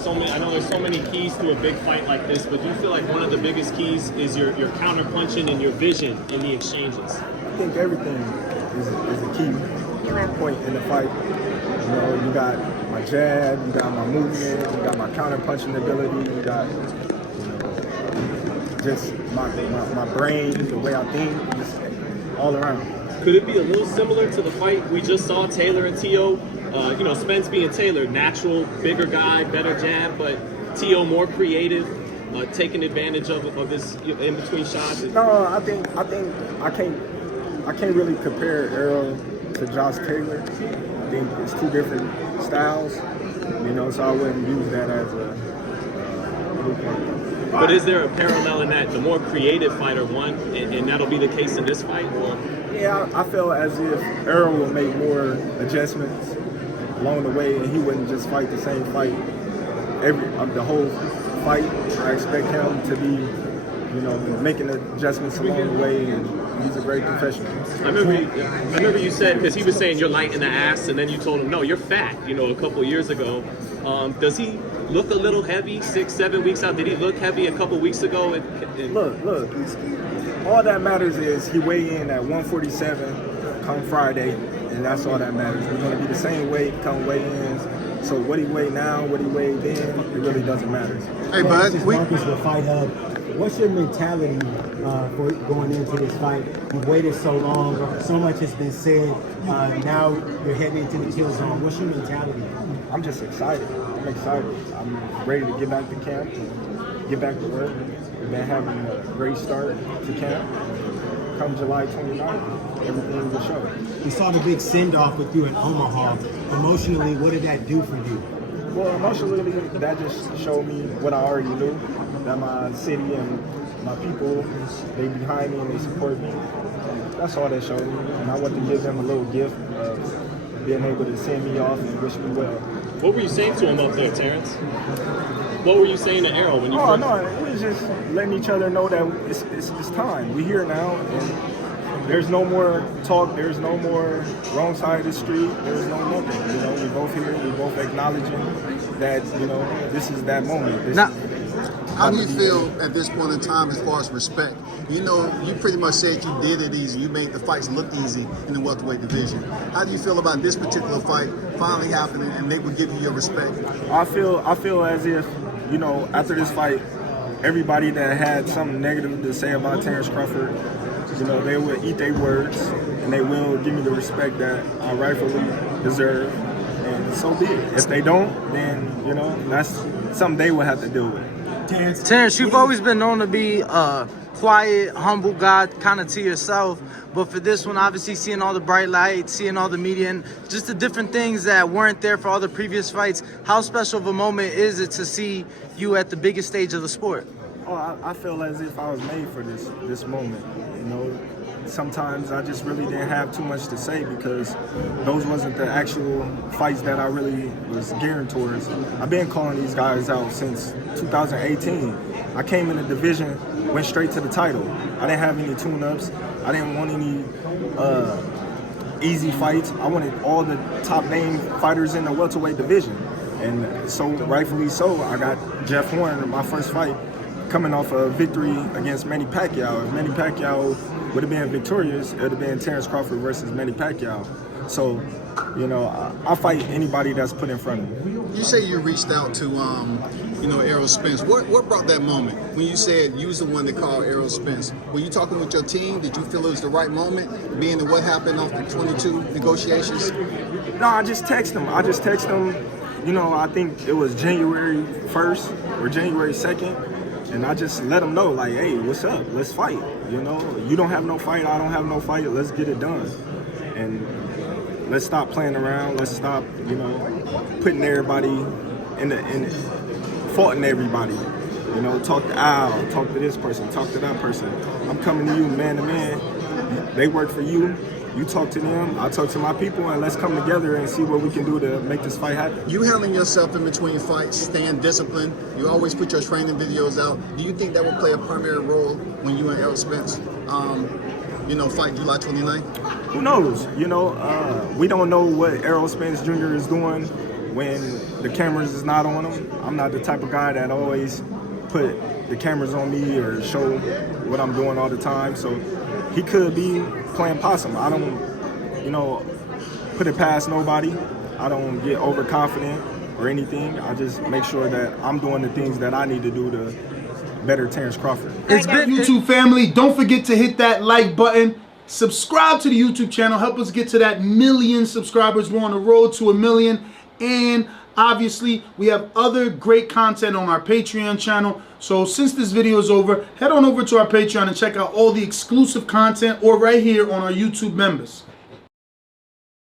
so many. I know there's so many keys to a big fight like this, but do you feel like one of the biggest keys is your counter punching and your vision in the exchanges? I think everything is a key point in the fight. You know, you got my jab, you got my movement, you got my counter punching ability, you got just my brain, the way I think, just all around. Could it be a little similar to the fight we just saw, Taylor and T.O.? You know, Spence being Taylor, natural, bigger guy, better jab, but T.O. more creative, taking advantage of his in-between shots. No, I think I can't really compare Errol to Josh Taylor. I think it's two different styles, you know, so I wouldn't use that as a blueprint. But is there a parallel in that the more creative fighter won, and that'll be the case in this fight? Or? Yeah, I feel as if Errol will make more adjustments along the way, and he wouldn't just fight the same fight the whole fight. I expect him to be, you know, making adjustments along the way, and he's a great professional. I remember you said, because he was saying you're light in the ass, and then you told him, no, you're fat, you know, a couple years ago. Does he look a little heavy 6-7 weeks out? Did he look heavy a couple weeks ago? Look, all that matters is he weighed in at 147 come Friday, and that's all that matters. We're going to be the same weight come weigh-ins. So what he weighed now, what he weighed then, it really doesn't matter. Hey, bud, Marcus with Fight Hub. What's your mentality for going into this fight? You've waited so long, so much has been said. Now you're heading into the kill zone. What's your mentality? I'm just excited. I'm excited. I'm ready to get back to camp and get back to work. We've been having a great start to camp. Come July 29th, everything will show. We saw the big send-off with you in Omaha. Emotionally, what did that do for you? Well, emotionally, that just showed me what I already knew, that my city and my people, they behind me and they support me. That's all that showed me, and I want to give them a little gift of being able to send me off and wish me well. What were you saying to him up there, Terrence? What were you saying to Errol when you first? No, it was just letting each other know that it's time. We're here now, and there's no more talk. There's no more wrong side of the street. There's no nothing. You know, we're both here. We're both acknowledging that, you know, this is that moment. How do you feel at this point in time as far as respect? You know, you pretty much said you did it easy. You made the fights look easy in the welterweight division. How do you feel about this particular fight finally happening and they will give you your respect? I feel as if, you know, after this fight, everybody that had something negative to say about Terrence Crawford, you know, they will eat their words and they will give me the respect that I rightfully deserve. And so be it. If they don't, then, you know, that's something they will have to deal with. Terrence, you've always been known to be a quiet, humble guy, kind of to yourself. But for this one, obviously seeing all the bright lights, seeing all the media, and just the different things that weren't there for all the previous fights, how special of a moment is it to see you at the biggest stage of the sport? Oh, I feel as if I was made for this moment. You know, sometimes I just really didn't have too much to say because those wasn't the actual fights that I really was gearing towards. I've been calling these guys out since 2018. I came in the division, went straight to the title. I didn't have any tune-ups. I didn't want any easy fights. I wanted all the top name fighters in the welterweight division. And so rightfully so, I got Jeff Horn in my first fight coming off a victory against Manny Pacquiao. If Manny Pacquiao would have been victorious, it would have been Terrence Crawford versus Manny Pacquiao. So, you know, I'll fight anybody that's put in front of me. You say you reached out to, you know, Errol Spence. What brought that moment when you said you was the one that called Errol Spence? Were you talking with your team? Did you feel it was the right moment, being what happened off the 22 negotiations? No, I just text him. You know, I think it was January 1st or January 2nd. And I just let him know, like, hey, what's up? Let's fight. You know, you don't have no fight, I don't have no fight. Let's get it done. And let's stop playing around. Let's stop, you know, putting everybody in faulting everybody. You know, talk to Al, talk to this person, talk to that person. I'm coming to you man to man. They work for you. You talk to them, I talk to my people, and let's come together and see what we can do to make this fight happen. You handling yourself in between fights, staying disciplined. You always put your training videos out. Do you think that will play a primary role when you and Errol Spence, you know, fight July 29th? Who knows? You know, we don't know what Errol Spence Jr. is doing when the cameras is not on him. I'm not the type of guy that always put the cameras on me or show what I'm doing all the time. So he could be playing possum. I don't, you know, put it past nobody. I don't get overconfident or anything. I just make sure that I'm doing the things that I need to do to better Terrence Crawford. It's been YouTube family. Don't forget to hit that like button. Subscribe to the YouTube channel. Help us get to that 1 million subscribers. We're on the road to 1 million. And obviously, we have other great content on our Patreon channel. So since this video is over, head on over to our Patreon and check out all the exclusive content or right here on our YouTube members.